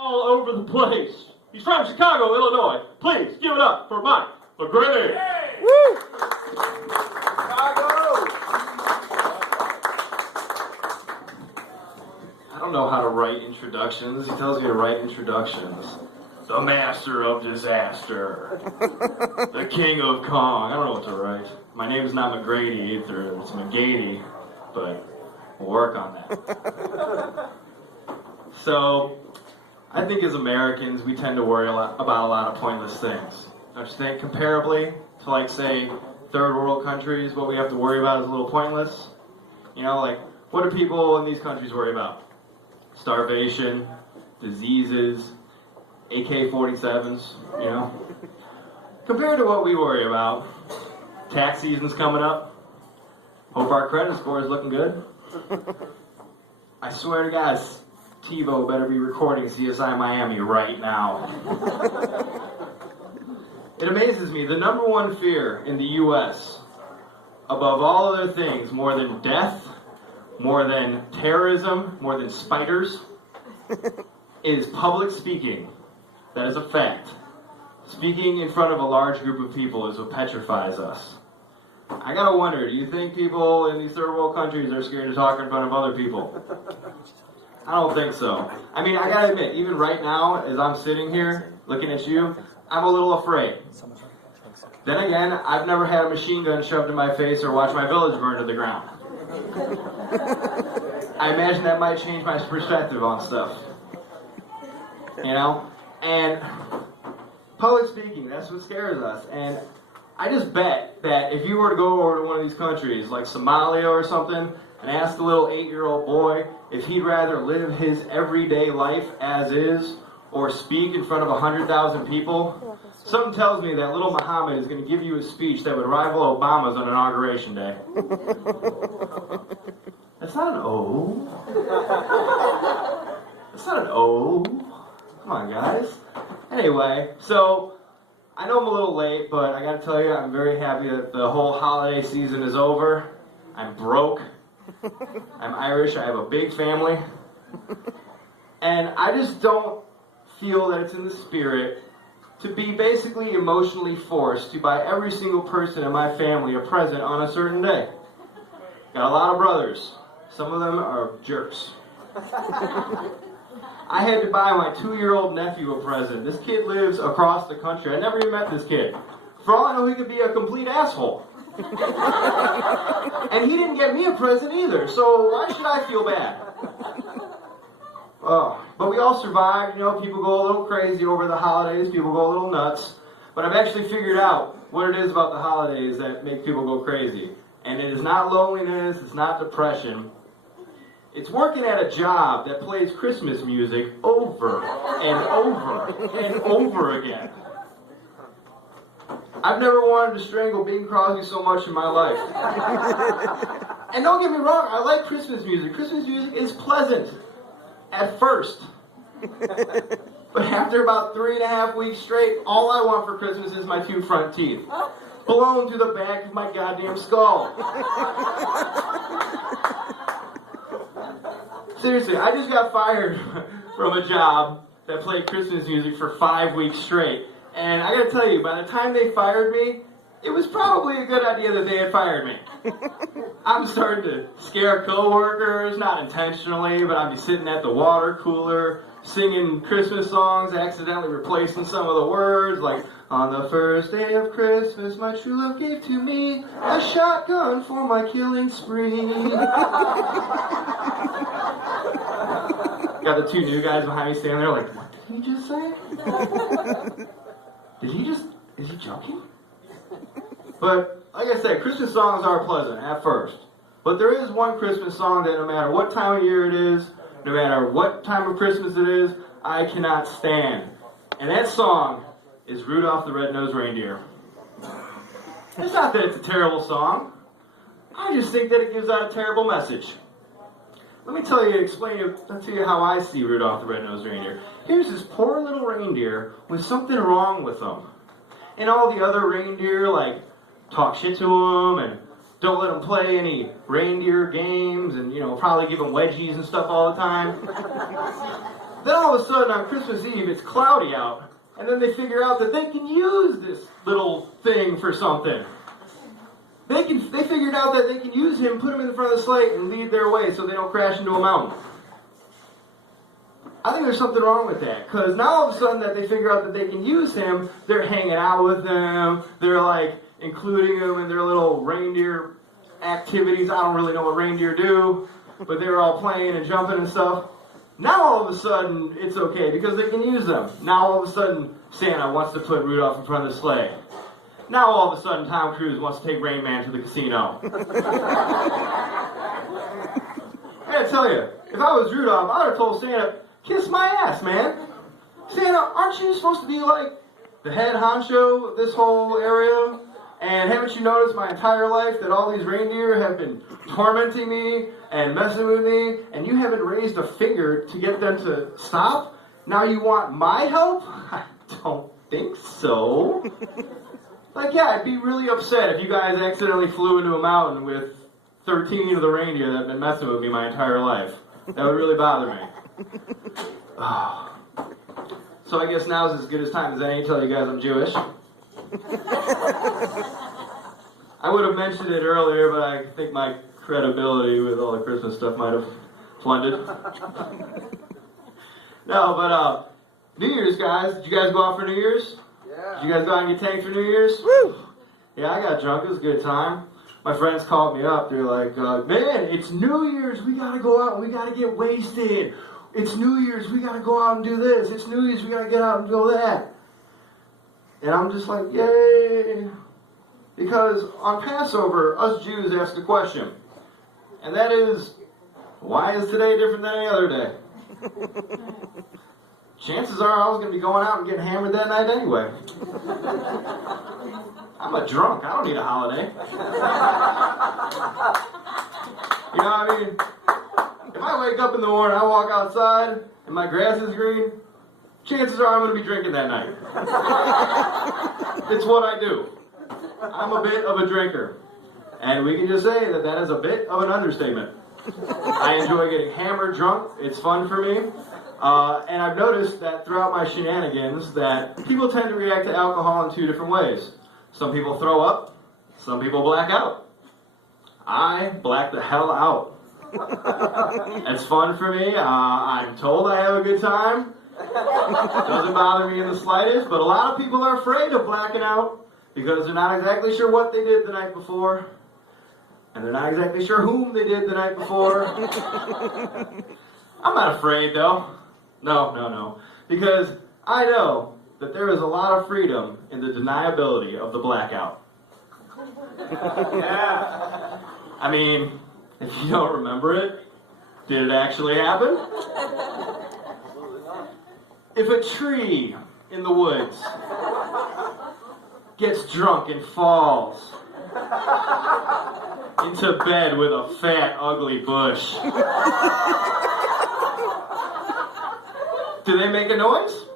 all over the place. He's from Chicago, Illinois. Please give it up for Mike McGeady. Woo! I don't know how to write introductions. He tells me to write introductions. The master of disaster. The king of Kong. I don't know what to write. My name is not McGeady either. It's McGeady, but we'll work on that. So, I think as Americans, we tend to worry about a lot of pointless things. Don't you think? Comparably to, like, say, third world countries, what we have to worry about is a little pointless. You know, like, what do people in these countries worry about? Starvation, diseases, AK-47s, you know? Compared to what we worry about, tax season's coming up. Hope our credit score is looking good. I swear to God, TiVo better be recording CSI Miami right now. It amazes me, the number one fear in the U.S., above all other things, more than death, more than terrorism, more than spiders, is public speaking. That is a fact. Speaking in front of a large group of people is what petrifies us. I gotta wonder, do you think people in these third world countries are scared to talk in front of other people? I don't think so. I mean, I gotta admit, even right now, as I'm sitting here looking at you, I'm a little afraid. Then again, I've never had a machine gun shoved in my face or watched my village burn to the ground. I imagine that might change my perspective on stuff. You know? And public speaking, that's what scares us. And I just bet that if you were to go over to one of these countries, like Somalia or something, and ask a little 8-year-old boy if he'd rather live his everyday life as is, or speak in front of 100,000 people, something tells me that little Muhammad is going to give you a speech that would rival Obama's on Inauguration Day. That's not an O. That's not an O. Come on, guys. Anyway, so I know I'm a little late, but I got to tell you, I'm very happy that the whole holiday season is over. I'm broke. I'm Irish. I have a big family. And I just don't feel that it's in the spirit to be basically emotionally forced to buy every single person in my family a present on a certain day. Got a lot of brothers. Some of them are jerks. I had to buy my 2-year-old nephew a present. This kid lives across the country. I never even met this kid. For all I know, he could be a complete asshole. And he didn't get me a present either, so why should I feel bad? Oh, but we all survived. You know, people go a little crazy over the holidays. People go a little nuts. But I've actually figured out what it is about the holidays that make people go crazy. And it is not loneliness. It's not depression. It's working at a job that plays Christmas music over and over and over again. I've never wanted to strangle Bing Crosby so much in my life. And don't get me wrong, I like Christmas music. Christmas music is pleasant at first. But after about 3.5 weeks straight, all I want for Christmas is my 2 front teeth. Blown to the back of my goddamn skull. Seriously, I just got fired from a job that played Christmas music for 5 weeks straight. And I gotta tell you, by the time they fired me, it was probably a good idea that they had fired me. I'm starting to scare coworkers, not intentionally, but I'd be sitting at the water cooler, singing Christmas songs, accidentally replacing some of the words, like, on the first day of Christmas, my true love gave to me a shotgun for my killing spree. Got the 2 new guys behind me standing there like, what did he just say? Is he joking? But, like I said, Christmas songs are pleasant at first. But there is one Christmas song that no matter what time of year it is, no matter what time of Christmas it is, I cannot stand. And that song is Rudolph the Red-Nosed Reindeer. It's not that it's a terrible song. I just think that it gives out a terrible message. Let me explain to you how I see Rudolph the Red-Nosed Reindeer. Here's this poor little reindeer with something wrong with him. And all the other reindeer, like, talk shit to him and don't let him play any reindeer games and, you know, probably give him wedgies and stuff all the time. Then all of a sudden on Christmas Eve, it's cloudy out, and then they figure out that they can use this little thing for something. They figured out that they can use him, put him in the front of the sleigh, and lead their way so they don't crash into a mountain. I think there's something wrong with that, because now all of a sudden that they figure out that they can use him, they're hanging out with him, they're like including him in their little reindeer activities. I don't really know what reindeer do, but they were all playing and jumping and stuff. Now all of a sudden it's okay because they can use them. Now all of a sudden Santa wants to put Rudolph in front of the sleigh. Now all of a sudden Tom Cruise wants to take Rain Man to the casino. I gotta tell you, if I was Rudolph, I would have told Santa, kiss my ass, man. Santa, aren't you supposed to be like the head honcho of this whole area? And haven't you noticed my entire life that all these reindeer have been tormenting me and messing with me, and you haven't raised a finger to get them to stop? Now you want my help? I don't think so. Like, yeah, I'd be really upset if you guys accidentally flew into a mountain with 13 of the reindeer that have been messing with me my entire life. That would really bother me. Oh. So I guess now's as good as time as any to tell you guys I'm Jewish. I would have mentioned it earlier, but I think my credibility with all the Christmas stuff might have plummeted. No, but New Year's, guys. Did you guys go out for New Year's? Yeah. Did you guys go out and get tanked for New Year's? Woo! Yeah, I got drunk. It was a good time. My friends called me up. They're like, man, it's New Year's. We got to go out and we got to get wasted. It's New Year's. We got to go out and do this. It's New Year's. We got to get out and do that. And I'm just like, yay. Because on Passover, us Jews ask a question. And that is, why is today different than any other day? Chances are I was going to be going out and getting hammered that night anyway. I'm a drunk. I don't need a holiday. You know what I mean? If I wake up in the morning, I walk outside, and my grass is green, chances are I'm going to be drinking that night. It's what I do. I'm a bit of a drinker. And we can just say that that is a bit of an understatement. I enjoy getting hammered drunk. It's fun for me. And I've noticed that throughout my shenanigans that people tend to react to alcohol in two different ways. Some people throw up. Some people black out. I black the hell out. It's fun for me. I'm told I have a good time. Doesn't bother me in the slightest, but a lot of people are afraid of blacking out because they're not exactly sure what they did the night before, and they're not exactly sure whom they did the night before. I'm not afraid, though. No. Because I know that there is a lot of freedom in the deniability of the blackout. Yeah. I mean, if you don't remember it, did it actually happen? If a tree in the woods gets drunk and falls into bed with a fat, ugly bush, do they make a noise?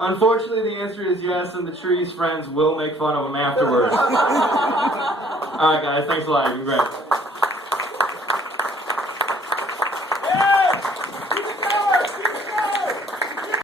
Unfortunately, the answer is yes, and the tree's friends will make fun of them afterwards. Alright guys, thanks a lot. You're great.